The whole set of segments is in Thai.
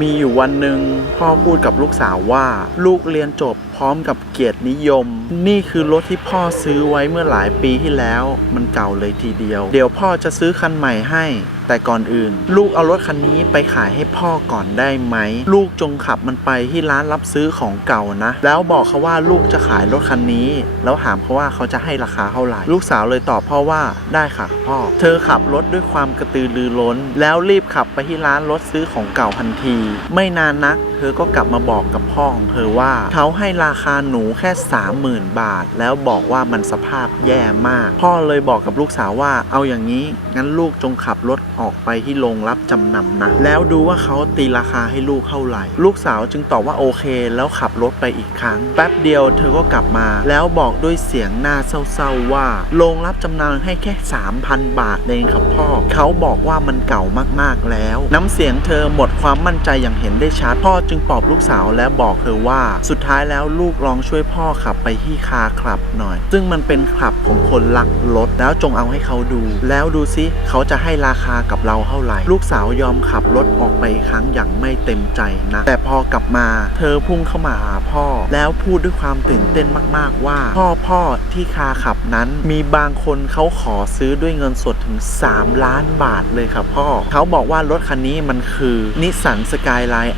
มีอยู่วันหนึ่งพ่อพูดกับลูกสาวว่า ลูกเรียนจบ ร้อมกับเกียรตินิยม นี่คือรถที่พ่อซื้อไว้เมื่อหลายปีที่แล้ว มันเก่าเลยทีเดียว เดี๋ยวพ่อจะซื้อคันใหม่ให้ แต่ก่อนอื่น ลูกเอารถคันนี้ไปขายให้พ่อก่อนได้ไหม ลูกจงขับมันไปที่ร้านรับซื้อของเก่านะ แล้วบอกเขาว่าลูกจะขายรถคันนี้ แล้วถามเขาว่าเขาจะให้ราคาเท่าไหร่ ลูกสาวเลยตอบพ่อว่าได้ค่ะพ่อ เธอขับรถด้วยความกระตือรือร้น แล้วรีบขับไปที่ร้านรถซื้อของเก่าทันที ไม่นานนัก เธอก็กลับมาบอกกับพ่อของเธอว่าเขาให้ราคาหนูแค่ 30,000 บาท แล้วบอกว่ามันสภาพแย่มาก พ่อเลยบอกกับลูกสาวว่าเอาอย่างนี้งั้นลูกจงขับรถออกไปที่โรงรับจำนำนะแล้วดูว่าเขาตีราคาให้ลูกเท่าไหร่ ลูกสาวจึงตอบว่าโอเค แล้วขับรถไปอีกครั้ง แป๊บเดียวเธอก็กลับมา แล้วบอกด้วยเสียงหน้าเศร้าๆว่าโรงรับจำนำให้แค่ 3,000 บาทเองครับพ่อเขาบอกว่ามันเก่ามากๆแล้ว น้ำเสียงเธอหมดความมั่นใจอย่างเห็นได้ชัดพ่อจึงปลอบลูกสาวและบอกเธอว่าสุดท้ายแล้วลูกลองช่วยพ่อขับไปที่คาคลับหน่อย ซึ่งมันเป็นคลับของคนรักรถแล้วจงเอาให้เขาดู แล้วดูซิเขาจะให้ราคากับเราเท่าไหร่ ลูกสาวยอมขับรถออกไปครั้งอย่างไม่เต็มใจนะแต่พอกลับมา เธอพุ่งเข้ามาหาพ่อ แล้วพูดด้วยความตื่นเต้นมาก ๆ ว่า พ่อพ่อที่คาขับนั้น มีบางคนเขาขอซื้อด้วยเงินสดถึง 3 ล้านบาทเลยครับพ่อ เขาบอกว่ารถคันนี้มันคือนิสสันสกายไลน์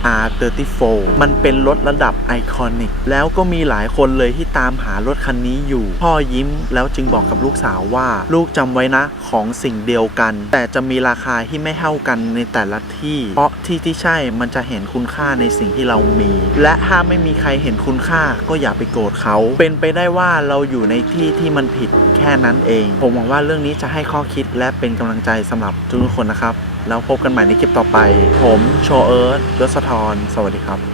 R34 มันเป็นรถระดับไอคอนิก แล้วก็มีหลายคนเลยที่ตามหารถคันนี้อยู่ พ่อยิ้มแล้วจึงบอกกับลูกสาวว่า ลูกจำไว้นะของสิ่งเดียวกัน แต่จะมีราคาที่ไม่เท่ากันในแต่ละที่ เพราะที่ที่ใช่มันจะเห็นคุณค่าในสิ่งที่เรามี และถ้าไม่มีใครเห็นคุณค่าก็อย่าไปโกรธเขา เป็นไปได้ว่าเราอยู่ในที่ที่มันผิดแค่นั้นเอง ผมหวังว่าเรื่องนี้จะให้ข้อคิดและเป็นกำลังใจสำหรับทุกคนนะครับ แล้วพบกันใหม่ในคลิปต่อไป ผมโชเอิร์ธยศธรสวัสดีครับ